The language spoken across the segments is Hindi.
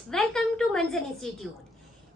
स्टूडेंट्स, वेलकम टू मंजन इंस्टीट्यूट।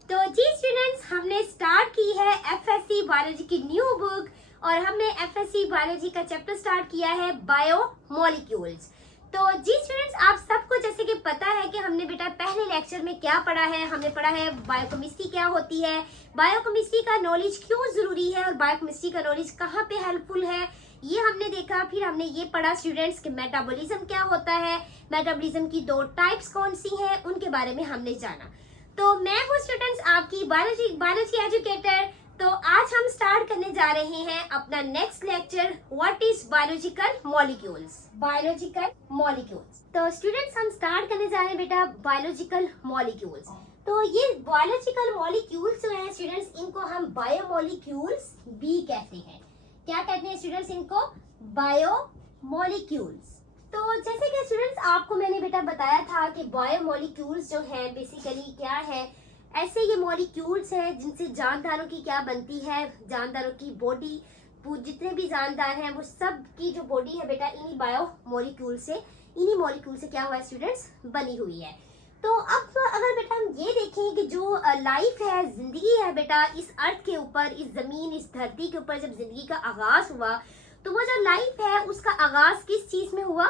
तो जी स्टूडेंट्स, हमने स्टार्ट की है एफएससी बायोलॉजी की न्यू बुक और हमने एफएससी बायोलॉजी का चैप्टर स्टार्ट किया है बायोमोलिक्यूल्स। तो जी स्टूडेंट्स, आप सबको जैसे कि पता है कि हमने बेटा पहले लेक्चर में क्या पढ़ा है। हमने पढ़ा है बायोकेमिस्ट्री क्या होती है, बायोकेमिस्ट्री का नॉलेज क्यों जरूरी है और बायोकेमिस्ट्री का नॉलेज कहाँ पे हेल्पफुल है, ये हमने देखा। फिर हमने ये पढ़ा स्टूडेंट्स कि मेटाबॉलिज्म क्या होता है, मेटाबॉलिज्म की दो टाइप्स कौन सी हैं, उनके बारे में हमने जाना। तो मैं हूँ स्टूडेंट्स आपकी बायोलॉजी एजुकेटर। तो आज हम स्टार्ट करने जा रहे हैं अपना next lecture, what is biological molecules. Biological molecules, तो स्टूडेंट्स हम स्टार्ट करने जा रहे हैं बेटा बायोलॉजिकल मॉलिक्यूल्स। तो ये बायोलॉजिकल मॉलिक्यूल्स जो है स्टूडेंट्स, इनको हम बायोमोलिक्यूल्स भी कहते हैं। क्या कहते हैं स्टूडेंट्स इनको? बायोमोलिक्यूल्स। तो जैसे कि स्टूडेंट्स आपको मैंने बेटा बताया था कि बायोमोलिक्यूल्स जो है बेसिकली क्या है, ऐसे ये मॉलिक्यूल्स हैं जिनसे जानदारों की क्या बनती है, जानदारों की बॉडी, जितने भी जानदार हैं वो सब की जो बॉडी है बेटा इन्हीं बायोमोलिक्यूल से, इन्हीं मॉलिक्यूल से क्या हुआ है स्टूडेंट्स, बनी हुई है। तो अब अगर बेटा हम ये देखें कि जो लाइफ है, जिंदगी है बेटा इस अर्थ के ऊपर, इस जमीन, इस धरती के ऊपर, जब जिंदगी का आगाज हुआ तो वो जो लाइफ है उसका आगाज किस चीज में हुआ?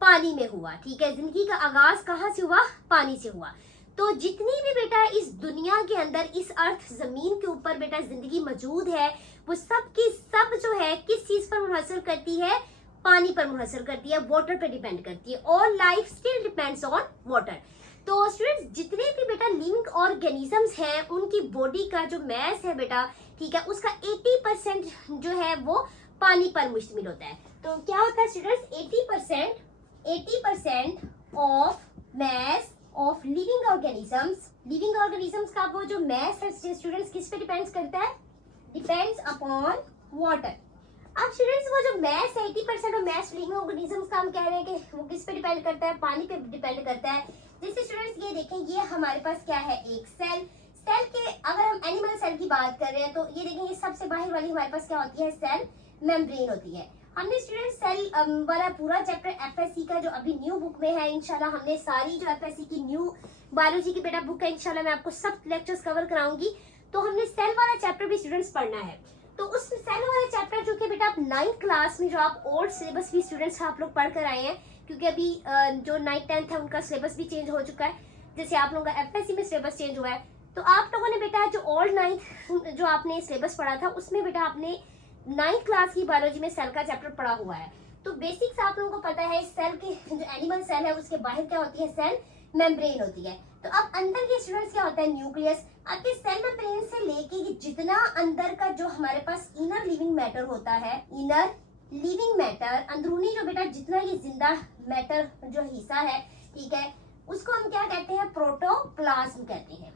पानी में हुआ। ठीक है, जिंदगी का आगाज कहाँ से हुआ? पानी से हुआ। तो जितनी भी बेटा इस दुनिया के अंदर, इस अर्थ जमीन के ऊपर बेटा जिंदगी मौजूद है, वो सब की सब जो है किस चीज पर मुनहसर करती है? पानी पर मुनहसर करती है, वाटर पर डिपेंड करती है। All life still depends on water. तो स्टूडेंट्स जितने भी बेटा लिविंग ऑर्गेनिजम्स हैं उनकी बॉडी का जो मैस है बेटा, ठीक है, उसका 80% जो है वो पानी पर मुश्तमिल होता है। तो क्या होता है students, 80% of mass of living organisms का वो जो मैस है स्टूडेंट्स किस पे डिपेंड्स करता है? Depends upon water. अब स्टूडेंट्स वो जो मैस है 80% ऑफ मैस लिविंग ऑर्गेनिजम्स का हम कह रहे हैं कि वो किस पे डिपेंड करता है? पानी पे डिपेंड करता है। जैसे स्टूडेंट्स ये देखें, ये हमारे पास क्या है? एक सेल के अगर हम एनिमल सेल की बात कर रहे हैं तो ये देखें, ये सबसे बाहर वाली हमारे पास क्या होती है? सेल मेम्ब्रेन होती है। हमने स्टूडेंट सेल वाला पूरा चैप्टर एफएससी का जो अभी न्यू बुक में है, इंशाल्लाह हमने सारी जो एफएससी की न्यू बायोलॉजी की बेटा बुक है, इंशाल्लाह मैं आपको सब लेक्चर्स कवर कराऊंगी। तो हमने सेल वाला चैप्टर भी स्टूडेंट्स पढ़ना है। तो उस सेल वाले चैप्टर जो कि बेटा आप 9th क्लास में, जो आप ओल्ड सिलेबस भी स्टूडेंट्स आप लोग पढ़ कर आए हैं, क्योंकि अभी जो 9th 10th है उनका सिलेबस भी चेंज हो चुका है, जैसे आप लोगों का एफएससी में सिलेबस चेंज हुआ है। तो आप लोगों ने बेटा जो ओल्ड 9th जो आपने सिलेबस पढ़ा था उसमें बेटा आपने 9th क्लास की बायोलॉजी में सेल का चैप्टर पढ़ा हुआ है। तो बेसिक्स आप लोगों को पता है, सेल के जो एनिमल सेल है उसके बाहर क्या होती है? सेल मेम्ब्रेन होती है। तो अब अंदर के स्टूडेंट्स क्या होता है? न्यूक्लियस। अब इस सेल मेम्ब्रेन से लेके ये जितना अंदर का जो हमारे पास इनर लिविंग मैटर होता है, इनर लिविंग मैटर, अंदरूनी जो बेटा जितना ये जिंदा मैटर जो हिस्सा है, ठीक है, उसको हम क्या कहते हैं? प्रोटोप्लाज्म कहते हैं।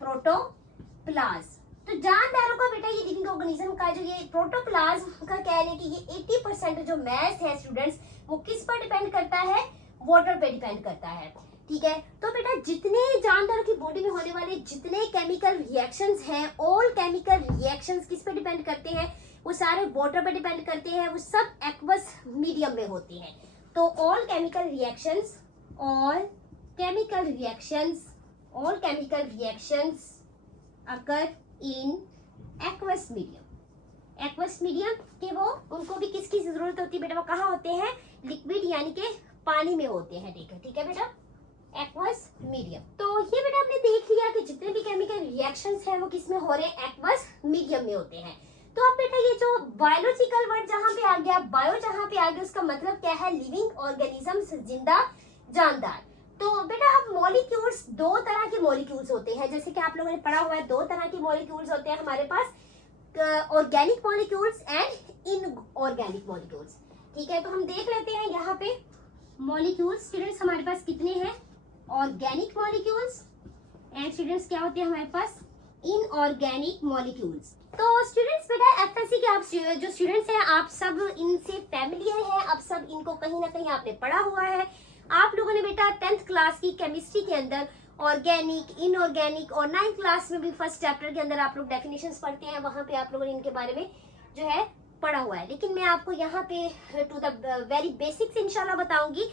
प्रोटोप्लाज्म। तो जानदारों का बेटा ये लिविंग ऑर्गेनिज्म का जो ये प्रोटोप्लाज्म का कह रहे हैं कि ये 80% जो मैस है स्टूडेंट्स वो किस पर डिपेंड करता है? वाटर पे डिपेंड करता है। ठीक है, तो बेटा जितने जानदारों की बॉडी में होने वाले जितने केमिकल रिएक्शंस हैं, ऑल केमिकल रिएक्शंस किस पे डिपेंड करते हैं? वो सारे वाटर पे डिपेंड करते हैं, वो सब एक्वस मीडियम में होते हैं। तो all chemical reactions occur in aqueous medium के वो उनको भी किसकी जरूरत होती है बेटा? वो कहाँ होते हैं? लिक्विड यानी कि पानी में होते हैं। ठीक है बेटा, एक्वस मीडियम। तो ये बेटा आपने देख लिया कि जितने भी केमिकल रिएक्शंस हैं वो किस में हो रहे हैं? एक्वस मीडियम में होते हैं। तो अब बेटा ये जो बायोलॉजिकल वर्ड जहाँ पे आ गया, बायो जहाँ पे आ गया, उसका मतलब क्या है? लिविंग ऑर्गेनिजम्स, जिंदा जानदार। तो बेटा अब मॉलिक्यूल्स, दो तरह के मॉलिक्यूल्स होते हैं, जैसे कि आप लोगों ने पढ़ा हुआ है, दो तरह के मॉलिक्यूल्स होते हैं हमारे पास, organic molecules and inorganic molecules. ठीक है, तो हम देख लेते हैं यहाँ पे मॉलिक्यूल्स स्टूडेंट्स हमारे पास कितने हैं? ऑर्गेनिक मॉलिक्यूल्स एंड स्टूडेंट्स क्या होते हैं हमारे पास? Inorganic molecules. तो स्टूडेंट्स बेटा एफएससी के आप जो स्टूडेंट्स हैं आप सब इनसे फैमिलियर हैं, आप सब इनको कहीं ना कहीं आपने पढ़ा हुआ है। आप लोगों ने बेटा 10th क्लास की केमिस्ट्री के अंदर ऑर्गेनिक, इनऑर्गेनिक और 9th क्लास में भी फर्स्ट चैप्टर के अंदर आप लोग डेफिनेशंस पढ़ते हैं, वहां पे आप लोगों ने इनके बारे में जो है पढ़ा हुआ है। लेकिन मैं आपको यहाँ पे टू द वेरी बेसिक्स इंशाल्लाह बताऊंगी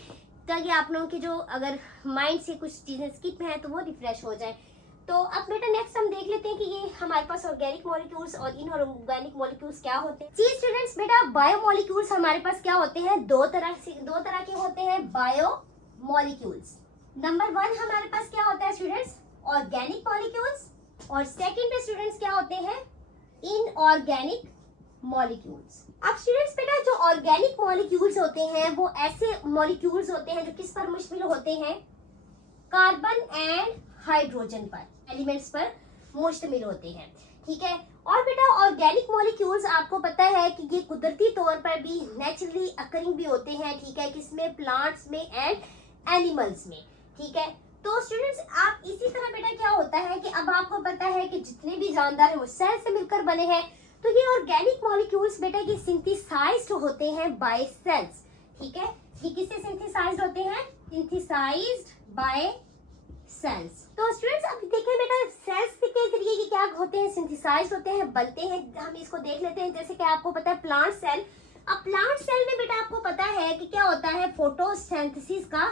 ताकि आप लोगों के जो अगर माइंड से कुछ चीजें स्किप हैं तो वो रिफ्रेश हो जाए। तो अब बेटा नेक्स्ट हम देख लेते हैं कि ये हमारे पास ऑर्गेनिक मॉलिक्यूल्स और इनऑर्गेनिक मॉलिक्यूल्स क्या होते हैं। जी स्टूडेंट्स, बेटा बायोमॉलिक्यूल्स हमारे पास क्या होते हैं, दो तरह के होते हैं बायोमॉलिक्यूल्स। नंबर 1 हमारे पास क्या होता है स्टूडेंट्स, ऑर्गेनिक मॉलिक्यूल्स, और सेकंड पे स्टूडेंट्स क्या होते हैं, इनऑर्गेनिक मॉलिक्यूल्स। अब स्टूडेंट्स बेटा जो ऑर्गेनिक मॉलिक्यूल्स होते हैं वो ऐसे मॉलिक्यूल्स होते हैं जो किस पर मुश्तमिल होते हैं, कार्बन एंड हाइड्रोजन पर, एलिमेंट्स पर मुश्तमिल होते हैं, ठीक है। और बेटा ऑर्गेनिक मॉलिक्यूल्स आपको पता है कि ये कुदरती तौर पर भी नेचुरली अकरिंग भी होते हैं, ठीक है, किसमें, प्लांट्स में एंड एनिमल्स में, ठीक है। तो स्टूडेंट्स आप इसी तरह बेटा क्या होता है कि अब आपको पता है कि जितने भी जानदार है वो सेल से मिलकर बने हैं, तो ये ऑर्गेनिक मॉलिक्यूल्स बेटा ये सिंथेसाइज्ड होते हैं बाय सेल्स, ठीक है। ये किससे सिंथेसाइज्ड होते हैं, सिंथेसाइज्ड बाय सेल्स। तो स्टूडेंट्स अब देखें बेटा सेल्स के जरिए ये क्या होते हैं, सिंथेसाइज होते हैं, बनते हैं। हम इसको देख लेते हैं, जैसे कि आपको पता है प्लांट सेल। अब प्लांट सेल में बेटा आपको पता है कि क्या होता है, फोटोसिंथेसिस का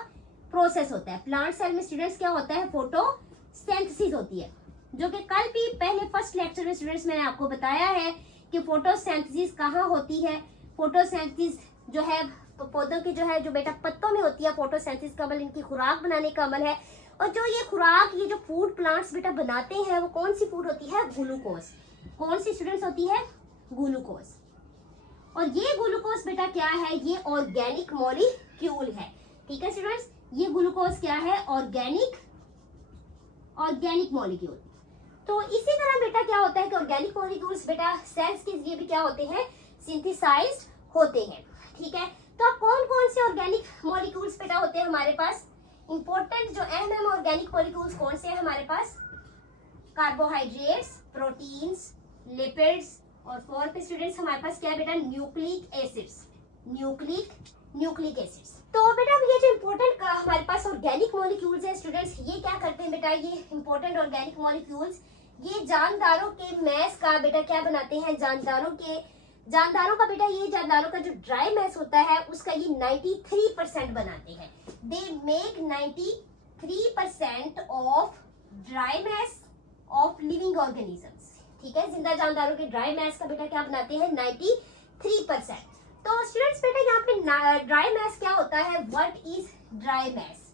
प्रोसेस होता है। प्लांट सेल में स्टूडेंट्स क्या होता है, फोटोसिंथेसिस होती है, जो कि कल भी पहले फर्स्ट लेक्चर में स्टूडेंट्स मैंने आपको बताया है कि फोटोसिंथेसिस कहाँ होती है। फोटोसिंथेसिस जो है पौधों की जो है जो बेटा पत्तों में होती है, फोटोसिंथेसिस का अमल इनकी खुराक बनाने का अमल है। और जो ये खुराक, ये जो फूड प्लांट्स बेटा बनाते हैं वो कौन सी फूड होती है, ग्लूकोज। कौन सी स्टूडेंट्स होती है, ग्लूकोज। और ये ग्लूकोज बेटा क्या है, ये ऑर्गेनिक मॉलिक्यूल है, ठीक है स्टूडेंट्स। ये ग्लूकोज क्या है, ऑर्गेनिक मॉलिक्यूल। तो इसी तरह बेटा क्या होता है कि ऑर्गेनिक मॉलिक्यूल्स बेटा सेल्स के जरिए भी क्या होते हैं, सिंथेसाइज्ड होते हैं, ठीक है। तो अब कौन कौन से ऑर्गेनिक मॉलिक्यूल्स बेटा होते हैं हमारे पास, इंपॉर्टेंट जो अहम ऑर्गेनिक मॉलिक्यूल्स कौन से हैं हमारे पास, कार्बोहाइड्रेट्स, प्रोटीन्स, लिपिड्स, और फोर्थ स्टूडेंट्स हमारे पास क्या है बेटा, न्यूक्लिक एसिड्स, न्यूक्लिक एसिड्स। तो बेटा ये जो इंपॉर्टेंट हमारे पास ऑर्गेनिक मॉलिक्यूल्स है स्टूडेंट्स, ये क्या करते हैं बेटा, ये इंपॉर्टेंट ऑर्गेनिक मॉलिक्यूल्स ये जानदारों के मैस का बेटा क्या बनाते हैं, जानदारों का बेटा, ये जानदारों का जो ड्राई मैस होता है उसका ये 93% बनाते हैं। They make 93% of dry mass of living organisms, ठीक है। जिंदा जानदारों के ड्राई मैस का बेटा क्या बनाते हैं, 93%। तो स्टूडेंट्स बेटा यहाँ पे ड्राई मैस क्या होता है, व्हाट इज ड्राई मैस।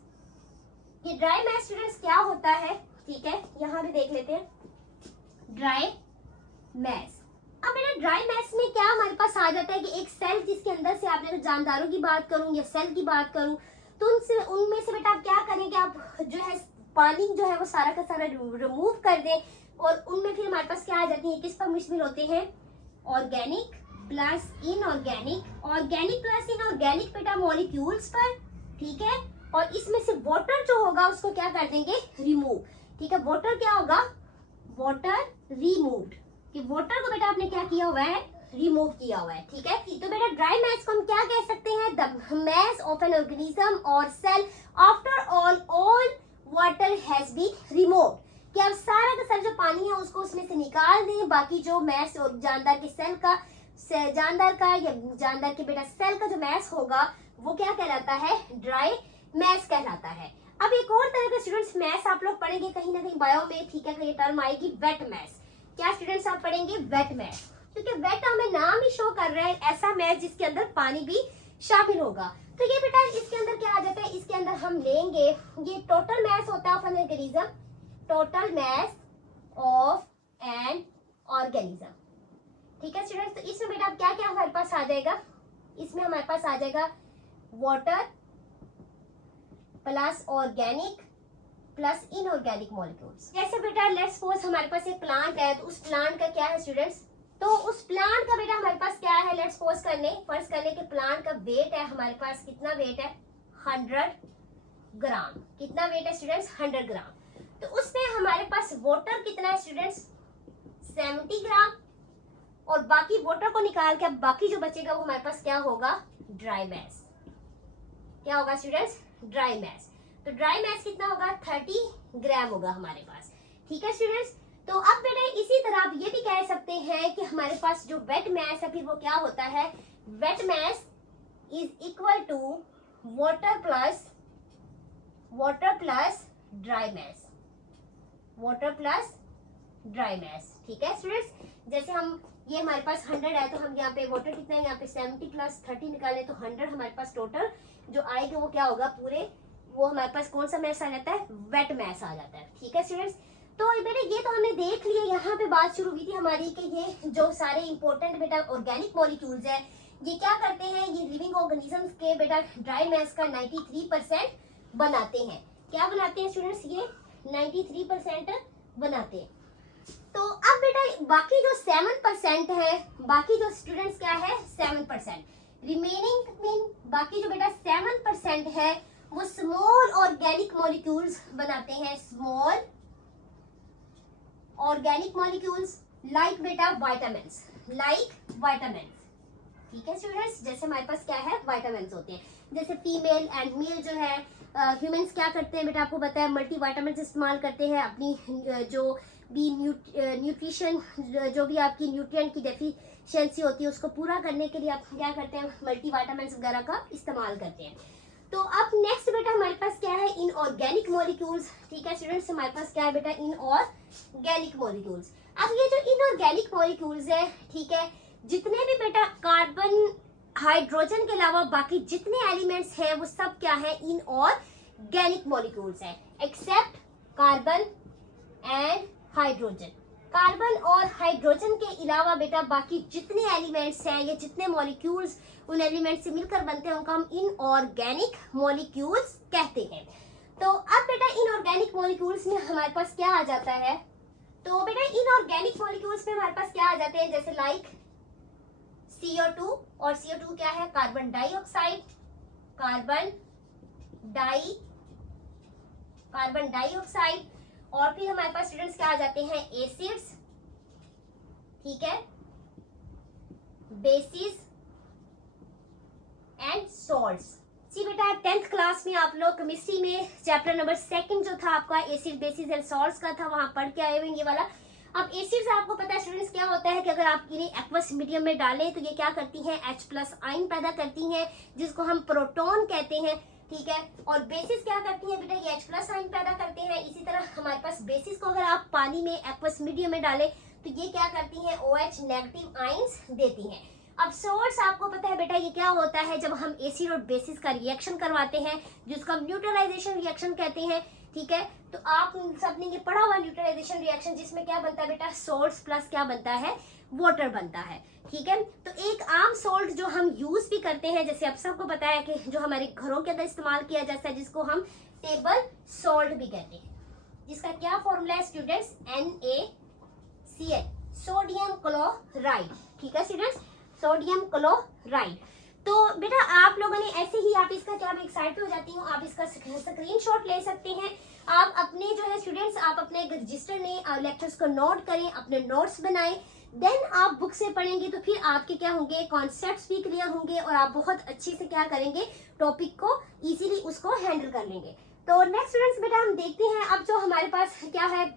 ये ड्राई मैस स्टूडेंट्स क्या होता है, ठीक है, यहाँ भी देख लेते हैं ड्राई मैस। अब बेटा ड्राई मैस में क्या हमारे पास आ जाता है कि एक सेल जिसके अंदर से आपने जानदारों की बात करूं या सेल की बात करूं, तो उनमें से बेटा आप क्या करेंगे, आप जो है पानी जो है वो सारा का सारा रिमूव कर दें, और उनमें फिर हमारे पास क्या आ जाती है, किस पर मुश्तमिल होते हैं, organic plus inorganic, organic plus inorganic बेटा मॉलिक्यूल्स पर, ठीक है। और इसमें से वाटर जो होगा उसको क्या कर देंगे, रिमूव, ठीक है। वाटर क्या होगा, वाटर रिमूव्ड, कि वाटर को बेटा आपने क्या किया हुआ है, रिमूव किया हुआ है, ठीक है। तो बेटा ड्राई मैस को हम क्या कह सकते हैं, the mass of an organism और cell after all water has been removed, कि अब सारा का सारा जो पानी है उसको उसमें से निकाल दें, बाकी जो मैस और जानदार के सेल का जानदार का या जानदार के बेटा सेल का जो मैस होगा वो क्या कहलाता है, ड्राई मैस कहलाता है। अब एक और तरह का स्टूडेंट्स मैस आप लोग पढ़ेंगे कहीं ना कहीं बायो में, ठीक है, ये टर्म आएगी वेट मैस। क्या स्टूडेंट्स आप पढ़ेंगे, वेट मैस, क्योंकि वेट हमें नाम ही शो कर रहा है ऐसा मैस जिसके अंदर पानी भी शामिल होगा। तो ये बेटा इसके अंदर क्या आ जाता है, इसके अंदर हम लेंगे ये टोटल मैस होता है of an organism, total mess of an organism, ठीक है स्टूडेंट्स। तो इसमें बेटा क्या क्या हमारे पास आ जाएगा, इसमें हमारे पास आ जाएगा water plus organic plus inorganic molecules. जैसे बेटा लेट्स सपोज हमारे पास एक प्लांट है, तो उस प्लांट का क्या है स्टूडेंट्स, तो उस प्लांट का बेटा हमारे पास क्या है, लेट्स सपोज फर्ज कर ले कि प्लांट का वेट है हमारे पास, कितना वेट है, 100 ग्राम। कितना वेट है स्टूडेंट्स, 100 ग्राम। तो उसमें हमारे पास वाटर कितना है स्टूडेंट्स, 70 ग्राम, और बाकी वाटर को निकाल के अब बाकी जो बचेगा वो हमारे पास क्या होगा, ड्राई मैस। क्या होगा स्टूडेंट्स, ड्राई मैस। तो ड्राई मैस कितना होगा, 30 ग्राम होगा हमारे पास, ठीक है स्टूडेंट्स। तो अब बेटा इसी तरह आप ये भी कह सकते हैं कि हमारे पास जो वेट मैस है फिर वो क्या होता है, wet mass is equal to water plus dry mass, water plus dry mass. ठीक है स्टूडेंट्स, जैसे हम ये हमारे पास 100 है तो हम यहाँ पे वाटर कितना है, यहाँ पे 70 प्लस 30 निकाले तो 100 हमारे पास टोटल जो आएगा वो क्या होगा, पूरे वो हमारे पास कौन सा मैस आ जाता है, वेट मैस आ जाता है। ठीक है स्टूडेंट्स, तो बेटा ये तो हमने देख लिया, यहाँ पे बात शुरू हुई थी हमारी कि ये जो सारे इंपॉर्टेंट बेटा ऑर्गेनिक मॉलिक्यूल्स है ये क्या करते हैं, ये लिविंग ऑर्गेनिजम्स के बेटा ड्राई मैस का 93% बनाते हैं। क्या बनाते हैं स्टूडेंट्स, ये 93% बनाते हैं। तो अब बेटा बाकी जो 7% है, बाकी जो स्टूडेंट्स क्या है 7%, रिमेनिंग मीन बाकी जो बेटा 7% है वो स्मॉल ऑर्गेनिक मॉलिक्यूल्स बनाते हैं, स्मॉल ऑर्गेनिक मॉलिक्यूल्स लाइक बेटा वाइटामिन्स, लाइक वाइटामिन्स। ठीक है स्टूडेंट्स, जैसे हमारे पास क्या है विटामिन्स होते हैं, जैसे फीमेल एंड मेल जो है ह्यूमंस क्या करते हैं बेटा आपको पता है, मल्टी विटामिन्स इस्तेमाल करते हैं अपनी जो भी न्यूट्रिशन जो भी आपकी न्यूट्रिएंट की डेफिशिएंसी होती है उसको पूरा करने के लिए आप क्या करते हैं, मल्टी विटामिन्स वगैरह का इस्तेमाल करते हैं। तो अब नेक्स्ट बेटा हमारे पास क्या है, इनऑर्गेनिक मॉलिक्यूल्स। ठीक है स्टूडेंट्स, हमारे पास क्या है बेटा, इनऑर्गेनिक मॉलिक्यूल्स। अब ये जो इनऑर्गेनिक मॉलिक्यूल्स है, ठीक है, जितने भी बेटा कार्बन हाइड्रोजन के अलावा बाकी जितने एलिमेंट्स हैं वो सब क्या है, इनऑर्गेनिक मॉलिक्यूल्स हैं, except carbon and hydrogen. Carbon और हाइड्रोजन के अलावा बेटा बाकी जितने एलिमेंट्स हैं या जितने मॉलिक्यूल्स उन एलिमेंट से मिलकर बनते हैं उनको हम इनऑर्गेनिक मॉलिक्यूल्स कहते हैं। तो अब बेटा इनऑर्गेनिक मॉलिक्यूल्स में हमारे पास क्या आ जाता है, तो बेटा इनऑर्गेनिक मॉलिक्यूल्स में हमारे पास क्या आ जाते हैं, जैसे लाइक CO2, और CO2 क्या है, कार्बन डाइऑक्साइड, कार्बन डाइऑक्साइड, और फिर हमारे पास स्टूडेंट्स क्या आ जाते हैं, एसिड्स, ठीक है, बेसिस एंड सॉल्ट्स। सी बेटा 10th क्लास में आप लोग केमिस्ट्री में चैप्टर नंबर 2 जो था आपका एसिड बेसिस एंड सॉल्ट्स का था, वहां पढ़ के आए हुए ये वाला। अब एसिड्स आपको पता है स्टूडेंट्स क्या होता है कि अगर आप इन्हें एक्वस मीडियम में डालें तो ये क्या करती हैं, H+ आयन पैदा करती हैं जिसको हम प्रोटॉन कहते हैं। ठीक है, और बेसिस क्या करती है बेटा, ये H+ आयन पैदा करते हैं। इसी तरह हमारे पास बेसिस को अगर आप पानी में एक्वस मीडियम में डालें तो ये क्या करती हैं, OH नेगेटिव आयंस देती हैं। अब सॉल्ट्स आपको पता है बेटा ये क्या होता है, जब हम एसिड और बेसिस का रिएक्शन करवाते हैं जिसको हम न्यूट्रलाइजेशन रिएक्शन कहते हैं। ठीक है, तो आप सबने ये पढ़ा हुआ न्यूट्रलाइजेशन रिएक्शन जिसमें क्या बनता है बेटा, सॉल्ट्स प्लस क्या बनता है, वाटर बनता है। ठीक है, तो एक आम सॉल्ट जो हम यूज भी करते हैं, जैसे अब सबको पता है कि जो हमारे घरों के अंदर इस्तेमाल किया जाता है जिसको हम टेबल सॉल्ट भी कहते हैं, जिसका क्या फॉर्मूला है स्टूडेंट्स, NaCl, सोडियम क्लोराइड। ठीक है स्टूडेंट्स, सोडियम क्लोराइड। तो बेटा आप लोगों ने ऐसे ही, आप इसका क्या, मैं एक्साइटेड हो जाती हूँ, आप इसका स्क्रीनशॉट ले सकते हैं। आप अपने जो है स्टूडेंट्स, आप अपने रजिस्टर में लेक्चर्स को नोट करें, अपने नोट्स बनाएं, देन आप बुक से पढ़ेंगे तो फिर आपके क्या होंगे, कॉन्सेप्ट्स भी क्लियर होंगे और आप बहुत अच्छे से क्या करेंगे, टॉपिक को इजीली उसको हैंडल कर लेंगे। तो नेक्स्ट स्टूडेंट्स बेटा हम देखते हैं अब जो हमारे पास क्या है,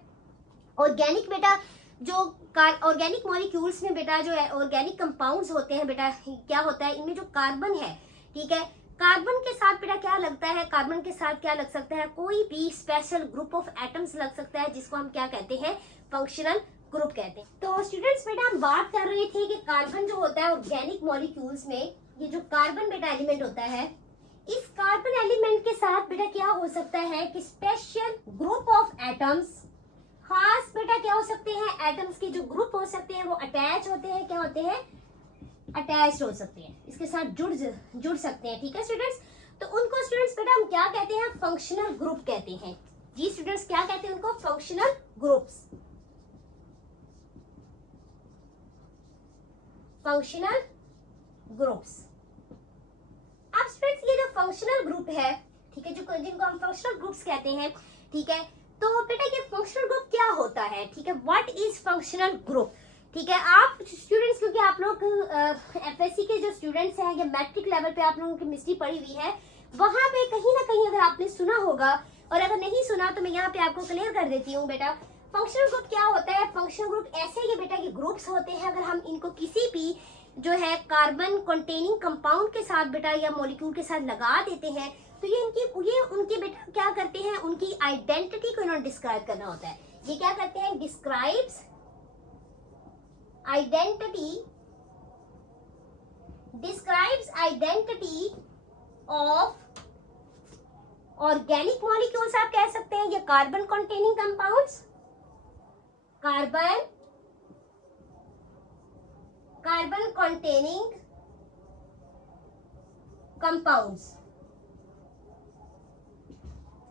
ऑर्गेनिक बेटा जो ऑर्गेनिक मॉलिक्यूल्स में बेटा जो है ऑर्गेनिक कंपाउंड्स होते हैं बेटा, क्या होता है इनमें जो कार्बन है, ठीक है, कार्बन के साथ बेटा क्या लगता है, कार्बन के साथ क्या लग सकता है, कोई भी स्पेशल ग्रुप ऑफ एटम्स लग सकता है जिसको हम क्या कहते हैं, फंक्शनल ग्रुप कहते हैं। तो स्टूडेंट्स बेटा हम बात कर रहे थे कि कार्बन जो होता है ऑर्गेनिक मॉलिक्यूल्स में, ये जो कार्बन बेटा एलिमेंट होता है, इस कार्बन एलिमेंट के साथ बेटा क्या हो सकता है कि स्पेशल ग्रुप ऑफ एटम्स, खास बेटा क्या हो सकते हैं, एटम्स के जो ग्रुप हो सकते हैं वो अटैच होते हैं, क्या होते हैं, अटैच हो सकते हैं, इसके साथ जुड़ सकते हैं। ठीक है स्टूडेंट्स, तो उनको स्टूडेंट्स बेटा हम क्या कहते हैं, फंक्शनल ग्रुप कहते हैं। जी स्टूडेंट्स क्या कहते हैं उनको, फंक्शनल ग्रुप्स, फंक्शनल ग्रुप्स। अब स्टूडेंट्स ये जो फंक्शनल ग्रुप है, ठीक है, जो जिनको हम फंक्शनल ग्रुप्स कहते हैं, ठीक है, तो बेटा ये फंक्शनल ग्रुप क्या होता है, ठीक है, व्हाट इज फंक्शनल ग्रुप। ठीक है, आप स्टूडेंट्स क्योंकि आप लोग FSC के जो स्टूडेंट्स हैं या मैट्रिक लेवल पे आप लोगों की केमिस्ट्री पढ़ी हुई है, वहां पे कहीं ना कहीं अगर आपने सुना होगा, और अगर नहीं सुना तो मैं यहाँ पे आपको क्लियर कर देती हूँ बेटा। फंक्शनल ग्रुप क्या होता है, फंक्शनल ग्रुप ऐसे ही बेटा ये ग्रुप्स होते हैं, अगर हम इनको किसी भी जो है कार्बन कंटेनिंग कंपाउंड के साथ बेटा या मॉलिक्यूल के साथ लगा देते हैं, तो ये उनकी बेटा क्या करते हैं, उनकी आइडेंटिटी को इन्होंने डिस्क्राइब करना होता है। ये क्या करते हैं, describes identity of organic molecules आप कह सकते हैं, या carbon containing compounds, carbon containing compounds.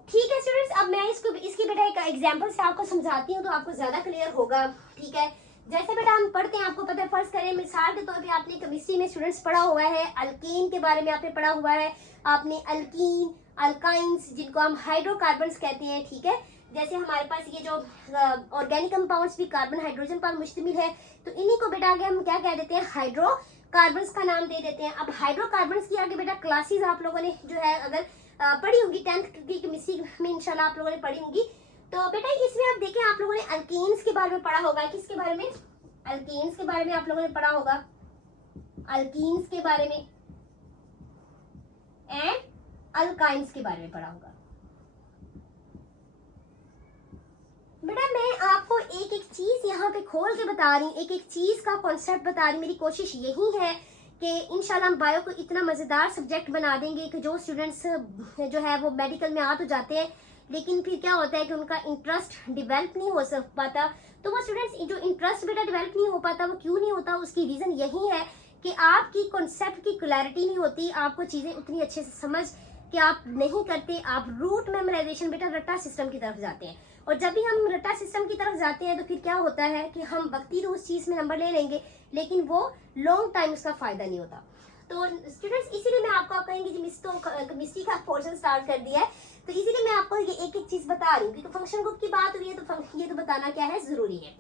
ठीक है स्टूडेंट्स, अब मैं इसकी बेटा एक एग्जांपल से आपको समझाती हूँ तो आपको ज्यादा क्लियर होगा। ठीक है, जैसे बेटा हम पढ़ते हैं, आपको पता है, फर्स्ट करें मिसाल के तौर पे आपने केमिस्ट्री में स्टूडेंट्स पढ़ा हुआ है, अल्कीन के बारे में आपने पढ़ा हुआ है, आपने अल्कीन, अल्काइंस, जिनको हम हाइड्रोकार्बन्स कहते हैं। ठीक है, जैसे हमारे पास ये जो ऑर्गेनिक कंपाउंड्स भी कार्बन हाइड्रोजन पर मुश्तमिल है, तो इन्हीं को बेटा आगे हम क्या कह देते हैं, हाइड्रोकार्बन्स का नाम दे देते हैं। अब हाइड्रोकार्बन्स की आगे बेटा क्लासेस आप लोगों ने जो है अगर पढ़ी होंगी 10th की केमिस्ट्री में इंशाल्लाह आप लोगों ने पढ़ी होंगी, तो बेटा इसमें आप देखें, आप लोगों ने अल्कीन्स के बारे में पढ़ा होगा। किसके बारे में, अल्कीन्स के बारे में आप लोगों ने पढ़ा होगा, अल्कीन्स के बारे में, एंड अल्काइंस के बारे में पढ़ा होगा। बेटा मैं आपको एक एक चीज यहाँ पे खोल के बता रही हूँ, एक एक चीज का कॉन्सेप्ट बता रही हूँ। मेरी कोशिश यही है कि इंशाल्लाह हम बायो को इतना मजेदार सब्जेक्ट बना देंगे कि जो स्टूडेंट्स जो है वो मेडिकल में आ तो जाते हैं, लेकिन फिर क्या होता है कि उनका इंटरेस्ट डेवलप नहीं हो पाता। तो वो स्टूडेंट्स जो इंटरेस्ट बेटा डेवलप नहीं हो पाता, वो क्यों नहीं होता, उसकी रीजन यही है कि आपकी कॉन्सेप्ट की क्लैरिटी नहीं होती, आपको चीजें उतनी अच्छे से समझ कि आप नहीं करते, आप रूट मेमोराइजेशन बेटा रट्टा सिस्टम की तरफ जाते हैं। और जब भी हम रट्टा सिस्टम की तरफ जाते हैं तो फिर क्या होता है कि हम वक्ती तो उस चीज में नंबर ले लेंगे, लेकिन वो लॉन्ग टाइम उसका फायदा नहीं होता। तो स्टूडेंट्स इसीलिए मैं आपको कहेंगे जो केमिस्ट्री का पोर्शन स्टार्ट कर दिया है, तो इसीलिए मैं आपको ये एक एक चीज बता रही हूँ कि तो फंक्शन ग्रुप की बात हुई है, तो ये तो बताना क्या है, जरूरी है।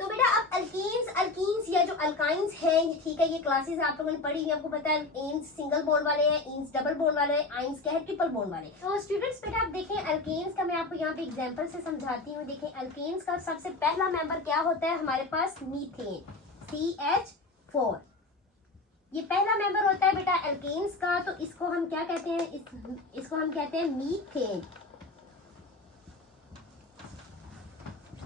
तो बेटा अब अल्कीन्स या जो अल्काइंस हैं, ठीक है, ये क्लासेस आप लोगों ने पढ़ी हुई, आपको पता है एन्स सिंगल बॉन्ड वाले हैं, एन्स डबल बॉन्ड वाले हैं, आइंस क्या है, ट्रिपल बॉन्ड वाले। तो स्टूडेंट्स बेटा आप देखें अल्कीन्स का मैं आपको यहाँ पे एग्जांपल से समझाती हूँ। देखें अल्कीन्स का सबसे पहला मेंबर क्या होता है हमारे पास, मीथेन, CH4। ये पहला मेंबर होता है बेटा अल्कीन्स का, तो इसको हम क्या कहते हैं, इसको हम कहते हैं मीथेन।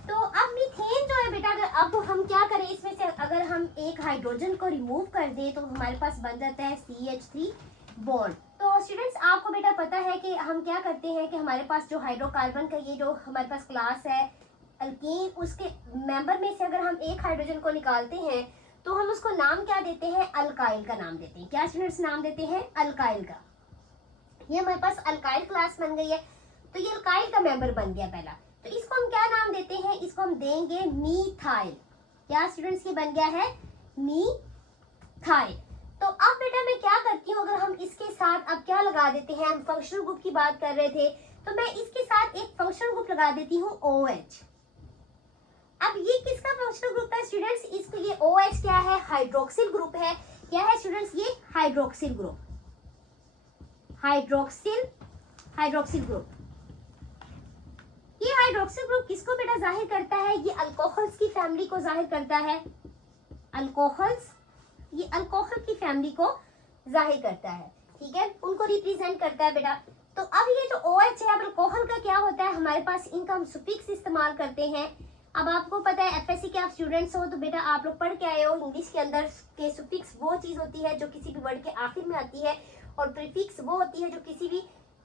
तो अब मीथेन जो है बेटा, अगर अब हम क्या करें, इसमें से अगर हम एक हाइड्रोजन को रिमूव कर दें तो हमारे पास बन जाता है CH3 बॉन्ड। तो स्टूडेंट्स आपको बेटा पता है कि हम क्या करते हैं कि हमारे पास जो हाइड्रोकार्बन का ये जो हमारे पास क्लास है अल्कीन, उसके मेंबर में से अगर हम एक हाइड्रोजन को निकालते हैं तो हम उसको नाम क्या देते हैं, अल्काइल का नाम देते हैं। क्या स्टूडेंट्स नाम देते हैं, अल्काइल का। ये हमारे पास अल्काइल क्लास बन गई है, तो ये अल्काइल का मेंबर बन गया पहला। तो इसको हम क्या नाम देते हैं, इसको हम देंगे मीथाइल। क्या स्टूडेंट्स ये बन गया है, मीथाइल। तो अब बेटा मैं क्या करती हूँ, अगर हम इसके साथ अब क्या लगा देते हैं, हम फंक्शनल ग्रुप की बात कर रहे थे, तो मैं इसके साथ एक फंक्शनल ग्रुप लगा देती हूँ OH। अब ये किसका फंक्शनल ग्रुप है स्टूडेंट्स, इसको ये OH क्या है, हाइड्रोक्सिल ग्रुप है। क्या है स्टूडेंट्स, ये हाइड्रोक्सिल ग्रुप, हाइड्रोक्सिल ग्रुप। ये हाइड्रोक्सिल ग्रुप किसको बेटा जाहिर करता है, ये अल्कोहल्स की फैमिली को जाहिर करता है। अल्कोहल्स, ये अल्कोहल की फैमिली को जाहिर करता है, ठीक है, उनको रिप्रेजेंट करता है बेटा। तो अब ये जो OH है, अब अल्कोहल का क्या होता है हमारे पास, इनका हम सुफिक्स इस्तेमाल करते हैं। अब आपको पता है FSC के आप स्टूडेंट्स हो तो बेटा आप लोग पढ़ के आए हो, इंग्लिश के अंदर के सुफिक्स वो चीज होती है जो किसी भी वर्ड के आखिर में आती है, और प्रीफिक्स वो होती है जो किसी भी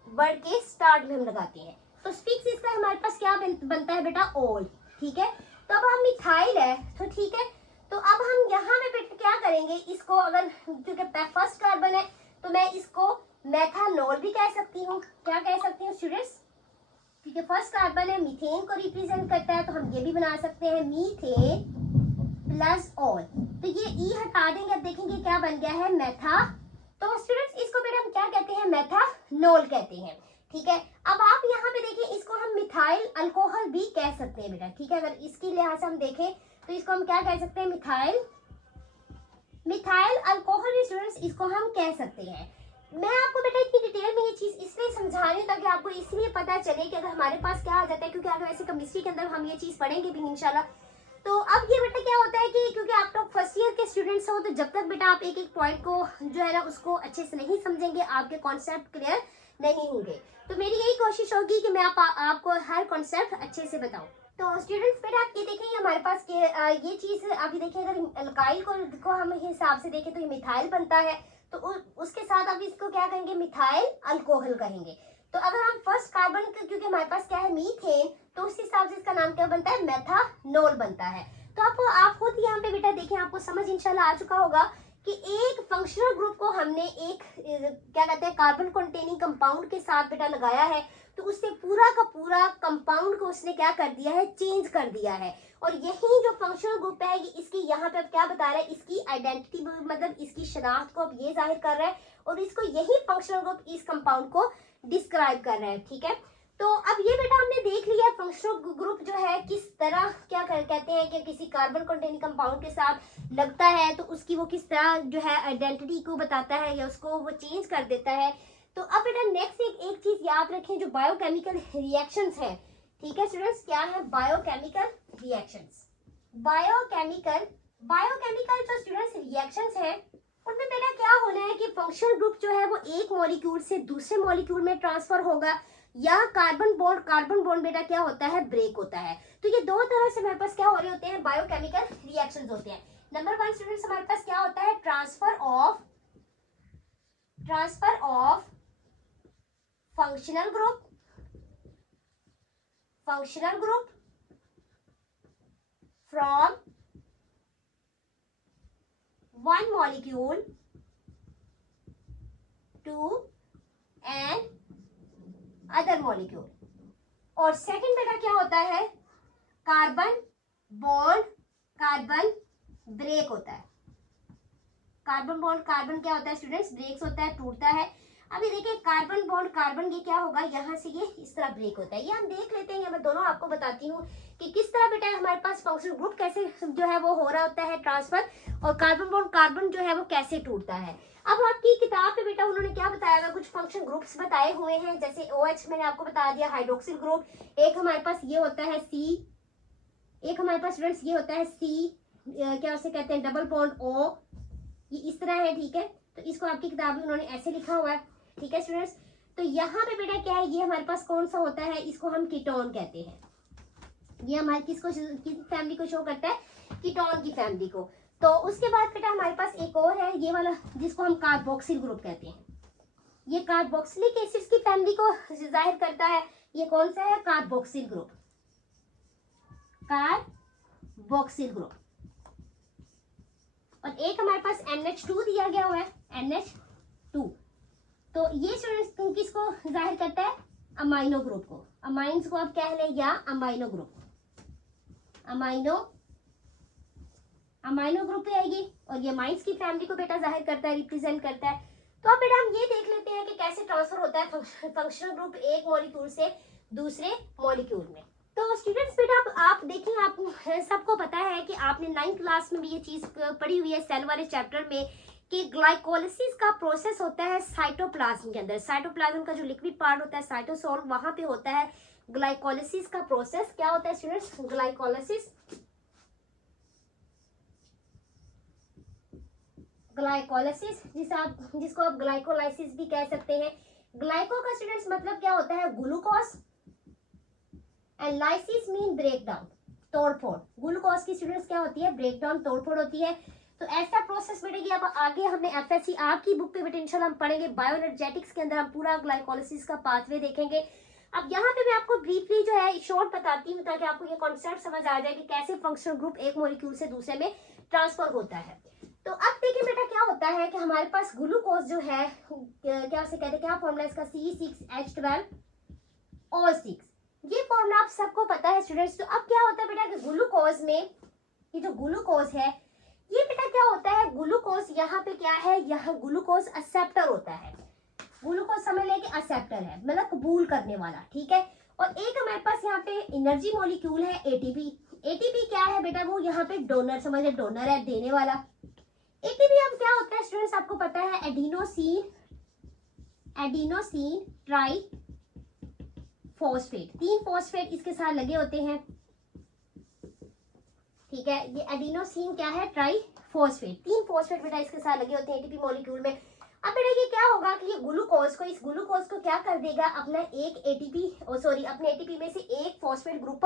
वर्ड के स्टार्ट में हम लगाते हैं। तो सुफिक्स इसका हमारे पास क्या बनता है बेटा, ओल, ठीक है। तो अब हम मिथाइल है, तो ठीक है, तो अब हम यहाँ में बेटा क्या करेंगे, इसको अगर क्योंकि फर्स्ट कार्बन है तो मैं इसको मेथानॉल भी कह सकती हूँ। क्या कह सकती हूँ स्टूडेंट्स, क्योंकि फर्स्ट कार्बन है, मीथेन को रिप्रेजेंट करता है, तो हम ये भी बना सकते हैं मीथेन प्लस ऑल। तो ये ई हटा देंगे, अब देखेंगे क्या बन गया है, मेथा। तो स्टूडेंट्स इसको बेटा हम क्या कहते हैं, मेथानॉल कहते हैं, ठीक है। अब आप यहाँ पे देखिए, इसको हम मिथाइल अल्कोहल भी कह सकते हैं बेटा, ठीक है। अगर इसकी लिहाज से हम देखें तो इसको हम क्या कह सकते हैं, मिथाइल अल्कोहल स्टूडेंट्स इसको हम कह सकते हैं। मैं आपको बेटा इतनी डिटेल में ये चीज इसलिए समझा रही हूँ ताकि आपको इसलिए पता चले कि अगर हमारे पास क्या आ जाता है, क्योंकि अगर वैसे केमिस्ट्री के अंदर हम ये चीज पढ़ेंगे भी इंशाल्लाह, तो अब ये बेटा क्या होता है कि क्योंकि आप लोग फर्स्ट ईयर के स्टूडेंट्स हो, तो जब तक बेटा आप एक एक पॉइंट को जो है ना उसको अच्छे से नहीं समझेंगे, आपके कॉन्सेप्ट क्लियर नहीं होंगे। तो मेरी यही कोशिश होगी कि मैं आपको हर कॉन्सेप्ट अच्छे से बताऊं। तो स्टूडेंट्स बेटा आप ये देखेंगे हमारे पास ये चीज अभी देखिए, अगर अल्काइल को हम हिसाब से देखें तो ये मिथाइल बनता है, तो उसके साथ अब इसको क्या कहेंगे, मिथाइल अल्कोहल कहेंगे। तो अगर हम फर्स्ट कार्बन, क्योंकि हमारे पास क्या है मीथेन, तो उस हिसाब से इसका नाम क्या बनता है, मेथानॉल बनता है। तो आप खुद यहाँ पे बेटा देखें, आपको समझ इंशाल्लाह आ चुका होगा कि एक फंक्शनल ग्रुप को हमने एक क्या कहते हैं कार्बन कंटेनिंग कंपाउंड के साथ बेटा लगाया है, तो उससे पूरा का पूरा कंपाउंड को उसने क्या कर दिया है, चेंज कर दिया है। और यही जो फंक्शनल ग्रुप है, इसकी यहाँ पे अब क्या बता रहा है, इसकी आइडेंटिटी मतलब इसकी शनाख्त को अब ये जाहिर कर रहा है, और इसको यही फंक्शनल ग्रुप इस कंपाउंड को डिस्क्राइब कर रहा है। ठीक है, तो अब ये बेटा हमने देख लिया फंक्शनल ग्रुप जो है किस तरह कहते हैं कि किसी कार्बन कंटेनिंग कंपाउंड के साथ लगता है, तो उसकी वो किस तरह जो है आइडेंटिटी को बताता है या उसको वो चेंज कर देता है। तो अब बेटा नेक्स्ट एक चीज याद रखें, जो बायोकेमिकल रिएक्शंस है। ठीक है स्टूडेंट्स, क्या है बायोकेमिकल रिएक्शंस। बायोकेमिकल जो स्टूडेंट्स रिएक्शंस है, उनमें बेटा क्या होना है कि फंक्शनल ग्रुप जो है वो एक मॉलिक्यूल से दूसरे मॉलिक्यूल में ट्रांसफर होगा, या कार्बन बॉन्ड बेटा क्या होता है, ब्रेक होता है। तो ये दो तरह से हमारे पास क्या हो रहे होते हैं, बायोकेमिकल रिएक्शंस होते हैं। नंबर 1 स्टूडेंट्स हमारे पास क्या होता है, transfer of functional group from one molecule to an other molecule। और सेकंड बेटा क्या होता है, कार्बन ब्रेक होता है। कार्बन क्या होता है स्टूडेंट्स, ब्रेक्स होता है, टूटता है। अभी देखिए कार्बन ये क्या होगा, यहाँ से ये इस तरह ब्रेक होता है। ये हम देख लेते हैं, मैं दोनों आपको बताती हूँ कि किस तरह बेटा हमारे पास फंक्शनल ग्रुप कैसे जो है वो हो रहा होता है ट्रांसफर, और कार्बन जो है वो कैसे टूटता है। अब आपकी किताब पे बेटा उन्होंने क्या बताया, कुछ फंक्शन ग्रुप्स बताए हुए हैं, जैसे OH मैंने आपको बता दिया हाइड्रोक्सिल ग्रुप, एक हमारे पास ये होता है C, एक हमारे पास स्टूडेंट्स ये होता है C, क्या उसे कहते हैं डबल बॉन्ड O, ये इस तरह है। ठीक है, तो इसको आपकी किताब में उन्होंने ऐसे लिखा हुआ है। ठीक है स्टूडेंट्स, तो यहाँ पे बेटा क्या है, ये हमारे पास कौन सा होता है, इसको हम कीटोन कहते हैं। ये हमारे किस फैमिली को शो करता है, कीटोन की फैमिली को। तो उसके बाद बेटा हमारे पास एक और है, ये वाला जिसको हम कार्बोक्सिल ग्रुप कहते हैं। ये कार्बोक्सिलिक एसिड्स की फैमिली को जाहिर करता है। ये कौन सा है, कार्बोक्सिल ग्रुप। और एक हमारे पास NH2 दिया गया हुआ है, NH2। तो ये स्टूडेंट्स किसको जाहिर करता है, अमाइनो ग्रुप को। अमाइंस को आप कह लें या अमाइनो ग्रुप, अमाइनो ग्रुप पे आएगी, और ये अमाइंस की फैमिली को बेटा जाहिर करता है, रिप्रेजेंट करता है। तो अब बेटा हम ये देख लेते हैं कि कैसे ट्रांसफर होता है फंक्शनल ग्रुप एक मॉलिक्यूल से दूसरे मॉलिक्यूल में। तो स्टूडेंट्स बेटा आप देखिए, आप सबको पता है कि आपने 9th क्लास में भी ये चीज पढ़ी हुई है सेल वाले चैप्टर में, कि ग्लाइकोलिसिस का प्रोसेस होता है साइटोप्लाज्म के अंदर। साइटोप्लाज्म का जो लिक्विड पार्ट होता है साइटोसोल, वहां पे होता है ग्लाइकोलिसिस का प्रोसेस। क्या होता है स्टूडेंट्स, ग्लाइकोलिसिस जिसको आप ग्लाइकोलाइसिस भी कह सकते हैं। ग्लाइको का स्टूडेंट्स मतलब क्या होता है, glucose, and lysis mean breakdown, तोड़फोड़। ग्लूकोज की स्टूडेंट्स क्या होती है, ब्रेकडाउन, तोड़फोड़ होती है। तो ऐसा प्रोसेस बेटेगी। अब आगे हमने FSC आपकी बुक पे बेटे इंशाल्लाह हम पढ़ेंगे, बायोएनर्जेटिक्स के अंदर हम पूरा ग्लाइकोलिसिस का पाथवे देखेंगे। अब यहाँ पे मैं आपको ब्रीफली जो है शॉर्ट बताती हूँ, ताकि आपको ये कॉन्सेप्ट समझ आ जाए कि कैसे फंक्शनल ग्रुप एक मॉलिक्यूल से दूसरे में ट्रांसफर होता है। तो अब देखिए बेटा क्या होता है कि हमारे पास ग्लूकोज जो है, क्या उसे कहते हैं, क्या फॉर्मूला इसका, C6H12O6। ये फॉर्मूला आप सबको पता है स्टूडेंट्स। तो अब क्या होता है बेटा कि ग्लूकोज में, ये जो ग्लूकोज है, ये बेटा क्या होता है, ग्लूकोज यहाँ पे क्या है, यहाँ ग्लूकोज एक्सेप्टर होता है। ग्लूकोज समझ लें कि एक्सेप्टर है, मतलब कबूल करने वाला। ठीक है, और एक हमारे पास यहाँ पे एनर्जी मॉलिक्यूल है ATP। ATP क्या है बेटा, वो यहाँ पे डोनर, समझ लें डोनर है, देने वाला। ATP अब क्या होता है स्टूडेंट्स, आपको पता है एडिनोसिन ट्राई फॉस्फेट, 3 फॉस्फेट इसके साथ लगे होते हैं। ठीक है। ये एडिनोसिन क्या है, ट्राइफॉस्फेट, 3 फॉस्फेट बेटा इसके साथ लगे होते हैं एटीपी मॉलिक्यूल में। अब बेटा ये क्या होगा कि ये ग्लूकोज को, इस ग्लूकोज को क्या कर देगा, अपना एक एटीपी अपने एटीपी में से एक फॉस्फेट ग्रुप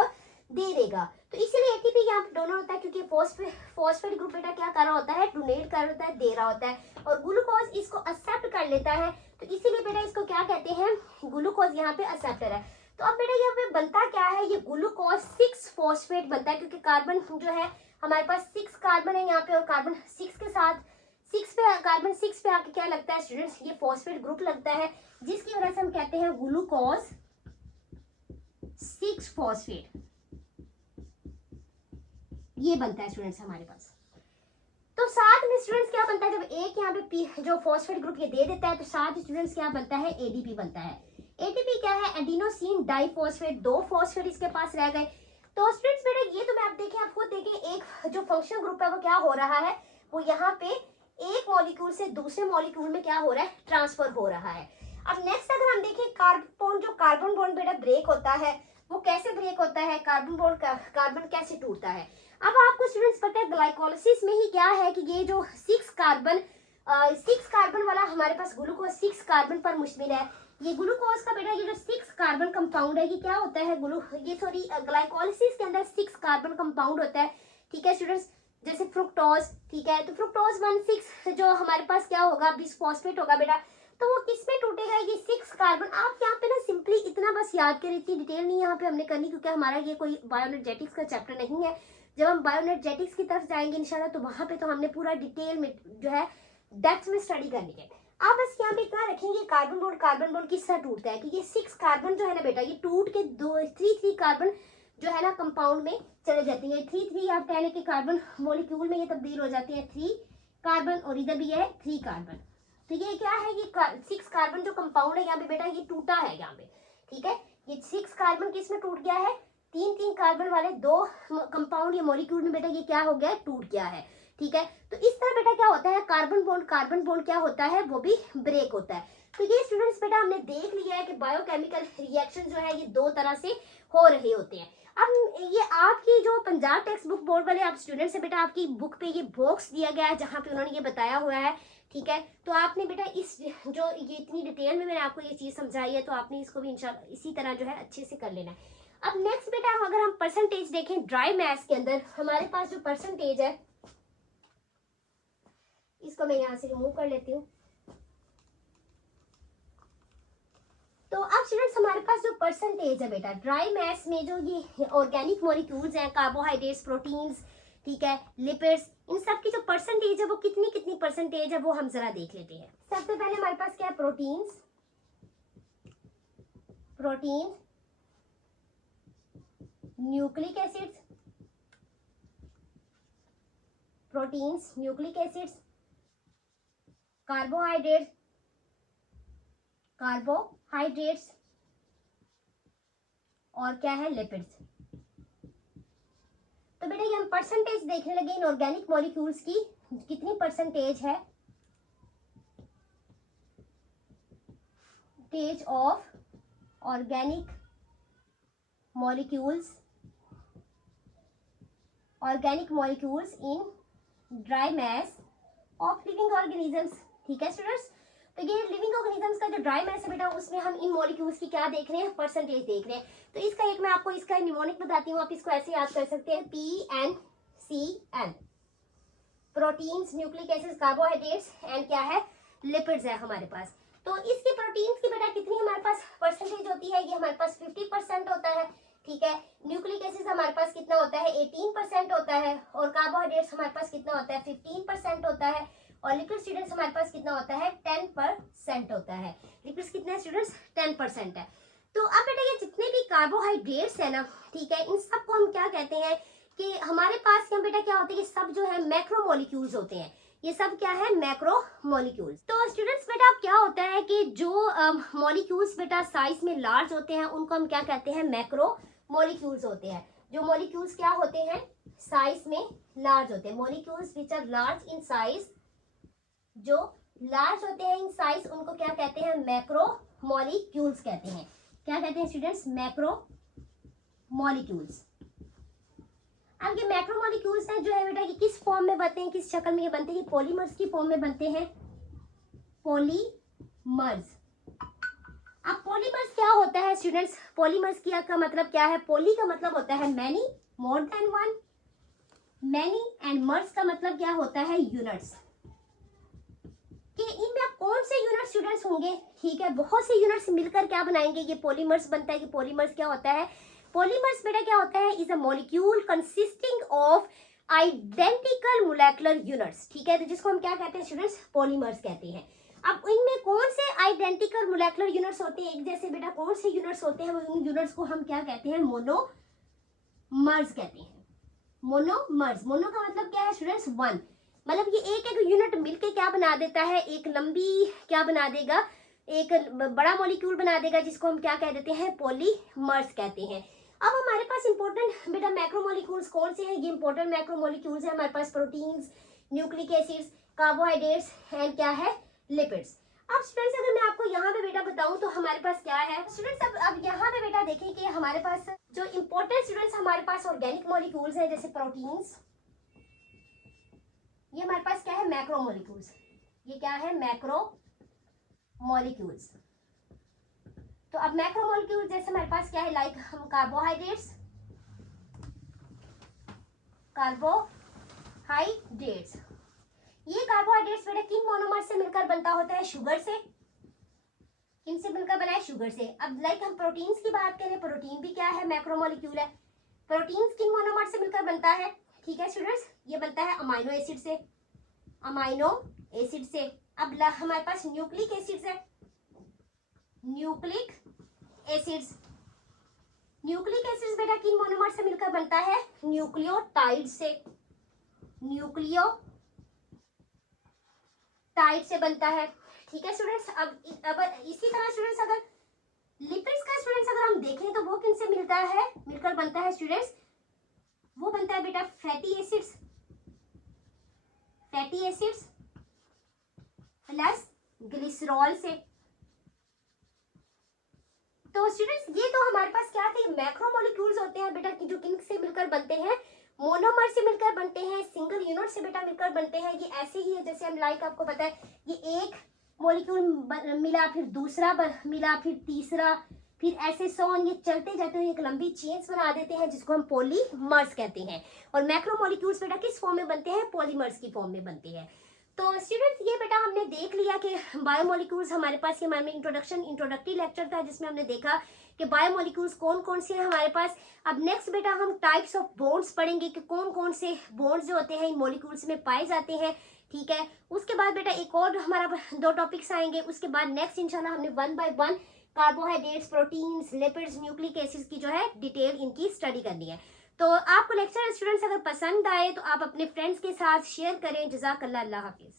दे देगा। तो इसीलिए एटीपी यहाँ पे डोनर होता है, क्योंकि फॉस्फेट ग्रुप बेटा क्या कर रहा होता है, डोनेट कर रहा होता है, दे रहा होता है, और ग्लूकोज इसको एक्सेप्ट कर लेता है। तो इसीलिए बेटा इसको क्या कहते हैं, ग्लूकोज यहाँ पे एक्सेप्टर है। तो अब बेटा यहाँ पे बनता क्या है, ये ग्लूकोज 6 फॉस्फेट बनता है, क्योंकि कार्बन जो है हमारे पास 6 कार्बन है यहाँ पे, और कार्बन 6 के साथ कार्बन 6 पे आके क्या लगता है स्टूडेंट्स, ये फॉस्फेट ग्रुप लगता है, जिसकी वजह से हम कहते हैं ग्लूकोज 6 फॉस्फेट, ये बनता है स्टूडेंट्स हमारे पास। तो साथ में स्टूडेंट्स क्या बनता है, जब एक यहाँ पे जो फॉस्फेट ग्रुप ये दे देता है, तो साथ स्टूडेंट्स क्या बनता है, एडीपी बनता है। एडीपी क्या है, एडिनोसिन डाइफॉस्फेट, 2 फॉस्फेट इसके पास रह गए। तो स्टूडेंट्स बेटा ये तो मैं आप देखें, आप खुद देखें, एक जो फंक्शनल ग्रुप है वो क्या हो रहा है, वो यहाँ पे एक मॉलिक्यूल से दूसरे मॉलिक्यूल में क्या हो रहा है, ट्रांसफर हो रहा है। अब नेक्स्ट अगर हम देखें कार्बन बॉन्ड बेटा ब्रेक होता है, वो कैसे ब्रेक होता है, कार्बन कैसे टूटता है। अब आपको स्टूडेंट्स पता है ग्लाइकोलिसिस में ही क्या है कि ये जो 6 कार्बन वाला हमारे पास ग्लूकोज 6 कार्बन पर मुश्तमिल है। ये ग्लूकोज का बेटा ये जो 6 कार्बन कंपाउंड है, ये क्या होता है, ग्लाइकोलिसिस के अंदर 6 कार्बन कंपाउंड होता है। ठीक है स्टूडेंट्स, जैसे फ्रुक्टोज, ठीक है, तो फ्रुक्टोज 1,6 जो हमारे पास क्या होगा, बिस्फॉस्फेट होगा बेटा, तो वो किस में टूटेगा, ये 6 कार्बन। आप यहाँ पे ना सिंपली इतना बस याद करें, इतनी डिटेल नहीं यहाँ पे हमने करनी, क्योंकि हमारा ये कोई बायोएनर्जेटिक्स का चैप्टर नहीं है। जब हम बायोएनर्जेटिक्स की तरफ जाएंगे इंशाल्लाह, तो वहां पे तो हमने पूरा डिटेल में जो है डेप्थ में स्टडी करनी है। आप बस यहाँ पे इतना रखेंगे, कार्बन बॉन्ड किस तरह टूटता है, कि ये 6 कार्बन जो है ना बेटा, ये टूट के 3 कार्बन जो है ना कंपाउंड में चले जाती है। 3 आप कहने के कार्बन मॉलिक्यूल में ये तब्दील हो जाती है 3 कार्बन, और इधर भी है 3 कार्बन। तो ये क्या है, ये 6 कार्बन जो कंपाउंड है यहाँ पे बेटा, ये टूटा है यहाँ पे। ठीक है, ये 6 कार्बन किस में टूट गया है, 3 कार्बन वाले 2 कंपाउंड या मॉलिक्यूल में बेटा ये क्या हो गया है, टूट गया है। ठीक है, तो इस तरह बेटा क्या होता है, कार्बन बॉन्ड क्या होता है, वो भी ब्रेक होता है। तो ये स्टूडेंट्स बेटा हमने देख लिया है कि बायोकेमिकल रिएक्शन जो है ये 2 तरह से हो रहे होते हैं। अब ये आपकी जो पंजाब टेक्स्ट बुक बोर्ड वाले आप स्टूडेंट्स है बेटा, आपकी बुक पे ये बॉक्स दिया गया है जहाँ पे उन्होंने ये बताया हुआ है। ठीक है, तो आपने बेटा इस जो ये इतनी डिटेल में मैंने आपको ये चीज समझाई है, तो आपने इसको भी इंशाल्लाह इसी तरह जो है अच्छे से कर लेना है। अब नेक्स्ट बेटा अगर हम परसेंटेज देखें ड्राई मैस के अंदर, हमारे पास जो परसेंटेज है, इसको मैं यहाँ से रिमूव कर लेती हूँ। तो अब स्टूडेंट्स हमारे पास जो परसेंटेज है बेटा ड्राई मैस में, जो ये ऑर्गेनिक मॉलिक्यूल्स हैं, कार्बोहाइड्रेट्स, प्रोटीन्स, ठीक है, लिपिड्स, इन सब की जो परसेंटेज है वो कितनी परसेंटेज है वो हम जरा देख लेते हैं। सबसे पहले हमारे पास क्या है, protein, nucleic acids, proteins, nucleic acids, carbohydrates और क्या है, लिपिड्स। तो बेटा ये हम परसेंटेज देखने लगे इन ऑर्गेनिक मॉलिक्यूल्स की, कितनी परसेंटेज है, percentage of organic molecules in dry mass of living organisms. ठीक है स्टूडेंट्स, तो ये लिविंग ऑर्गेनिजम्स का जो ड्राई मैस है बेटा, उसमें हम इन मॉलिक्यूल्स की क्या देख रहे हैं, परसेंटेज देख रहे हैं। तो इसका एक मैं आपको इसका निमोनिक बताती हूँ, आप इसको ऐसे याद कर सकते हैं, PNCN, proteins, nucleic acids, carbohydrates and क्या है, लिपिड्स है हमारे पास। तो इसके प्रोटीन्स की बेटा कितनी हमारे पास परसेंटेज होती है, ये हमारे पास 50% होता है। ठीक है, न्यूक्लिक एसिड्स हमारे पास कितना होता है, 18% होता है, और कार्बोहाइड्रेट्स हमारे पास कितना होता है, 15% होता है, और लिपिड स्टूडेंट्स हमारे पास कितना होता है, 10% होता है। लिपिड्स कितने स्टूडेंट्स, 10% है। तो अब बेटा ये जितने भी कार्बोहाइड्रेट्स है ना, ठीक है, इन सब को हम क्या कहते हैं कि हमारे पास यहाँ बेटा क्या होता है, ये सब जो है मैक्रोमोलिक्यूल्स होते हैं। ये सब क्या है, मैक्रोमोलिक्यूल्स। तो स्टूडेंट्स बेटा क्या होता है कि जो मॉलिक्यूल्स बेटा साइज में लार्ज होते हैं, उनको हम क्या कहते हैं, मैक्रोमोलिक्यूल्स होते हैं। जो मॉलिक्यूल्स क्या होते हैं, साइज में लार्ज होते हैं, molecules which are large in size, जो लार्ज होते हैं इन साइज, उनको क्या कहते हैं, मैक्रोमोलिक्यूल्स कहते हैं। क्या कहते हैं स्टूडेंट्स, मैक्रोमोलिक्यूल्स। अब ये मैक्रोमोलिक्यूल्स हैं जो है बेटा, ये किस फॉर्म में बनते हैं, किस शक्ल में ये बनते हैं, ये पॉलीमर्स की फॉर्म में बनते हैं, पॉलीमर्स। अब पॉलीमर्स क्या होता है स्टूडेंट्स, पॉलीमर्स का मतलब क्या है, पॉली का मतलब होता है many, more than one, many, and mers का मतलब क्या होता है, यूनिट्स। कि इनमें अब कौन से यूनिट स्टूडेंट्स होंगे, ठीक है, बहुत से यूनिट्स मिलकर क्या बनाएंगे, ये पॉलीमर्स बनता है। कि पॉलीमर्स क्या होता है, पॉलीमर्स बेटा क्या होता है, is a molecule consisting of identical molecular units, ठीक है, तो जिसको हम क्या कहते हैं स्टूडेंट्स, पॉलीमर्स कहते हैं। अब इनमें कौन से आइडेंटिकल मोलेकुलर यूनिट्स होते हैं, एक जैसे बेटा कौन से यूनिट्स होते हैं, उन यूनिट्स को हम क्या कहते हैं, मोनोमर्स कहते हैं। मोनोमर्स, मोनो का मतलब क्या है स्टूडेंट्स, वन, मतलब ये एक एक यूनिट मिलके क्या बना देता है, एक लंबी क्या बना देगा, एक बड़ा मॉलिक्यूल बना देगा, जिसको हम क्या कह देते हैं, पॉलीमर्स कहते हैं। अब हमारे पास इंपॉर्टेंट बेटा मैक्रोमोलिक्यूल्स कौन से हैं, ये इंपॉर्टेंट मैक्रोमोलिक्यूल्स हैं हमारे पास, proteins, nucleic acids, carbohydrates and क्या है, लिपिड्स। अब स्टूडेंट्स अगर मैं आपको यहाँ पे बेटा बताऊं तो हमारे पास क्या है स्टूडेंट्स, अब यहाँ पे बेटा देखें कि हमारे पास जो इंपॉर्टेंट स्टूडेंट्स हमारे पास ऑर्गेनिक मॉलिक्यूल्स हैं, जैसे प्रोटीन्स, ये हमारे पास क्या है, मैक्रोमोलिक्यूल्स, ये क्या है, मैक्रोमोलिक्यूल्स। तो अब मैक्रोमोलिक्यूल्स जैसे हमारे पास क्या है, लाइक हम कार्बोहाइड्रेट्स, कार्बोहाइड्रेट्स, ये कार्बोहाइड्रेट्स बेटा किन मोनोमर से मिलकर बनता होता है, शुगर से, किन से मिलकर बना है, शुगर से। अब लाइक हम प्रोटीन्स की बात करें, प्रोटीन भी क्या है, मैक्रोमोलिक्यूल है। प्रोटीन्स किन मोनोमर से मिलकर बनता है, ठीक है स्टूडेंट्स, ये बनता है अमाइनो एसिड से, अमाइनो एसिड से। अब हमारे पास न्यूक्लिक एसिड्स है, न्यूक्लिक एसिड्स, न्यूक्लिक एसिड्स बेटा किन मोनोमर से मिलकर बनता है, न्यूक्लियोटाइड से, न्यूक्लियोटाइड से बनता है, ठीक है स्टूडेंट्स। अब इसी तरह स्टूडेंट्स अगर लिपिड्स का स्टूडेंट्स अगर हम देखें तो वो किन से मिलता है, मिलकर बनता है स्टूडेंट्स, वो बनता है बेटा fatty acids, fatty acids plus glycerol से। तो स्टूडेंट्स ये तो हमारे पास क्या थे, मैक्रोमोलिक्यूल्स होते हैं बेटा, कि जो किन से मिलकर बनते हैं, मोनोमर से मिलकर बनते हैं, सिंगल यूनिट से बेटा मिलकर बनते हैं। ये ऐसे ही है जैसे हम लाइक आपको पता है, ये एक मॉलिक्यूल मिला, फिर दूसरा मिला, फिर तीसरा, फिर ऐसे ये चलते जाते हुए एक लंबी चेन्स बना देते हैं, जिसको हम पॉलीमर्स कहते हैं। और मैक्रोमोलिक्यूल्स बेटा किस फॉर्म में बनते हैं, पॉलीमर्स की फॉर्म में बनते हैं। तो स्टूडेंट्स ये बेटा हमने देख लिया कि बायोमोलिक्यूल्स हमारे पास, ये हमारे इंट्रोडक्टरी लेक्चर था जिसमें हमने देखा कि बायोमोलिक्यूल्स कौन कौन से हैं हमारे पास। अब नेक्स्ट बेटा हम टाइप्स ऑफ बॉन्ड्स पढ़ेंगे कि कौन कौन से बॉन्ड्स जो होते हैं इन मॉलिक्यूल्स में पाए जाते हैं, ठीक है। उसके बाद बेटा एक और हमारा 2 टॉपिक्स आएंगे, उसके बाद नेक्स्ट इंशाल्लाह हमने 1 by 1 carbohydrates, proteins, lipids, nucleic acids की जो है डिटेल इनकी स्टडी करनी है। तो आपको लेक्चर स्टूडेंट्स अगर पसंद आए तो आप अपने फ्रेंड्स के साथ शेयर करें। जज़ाकल्लाह, अल्लाह हाफिज।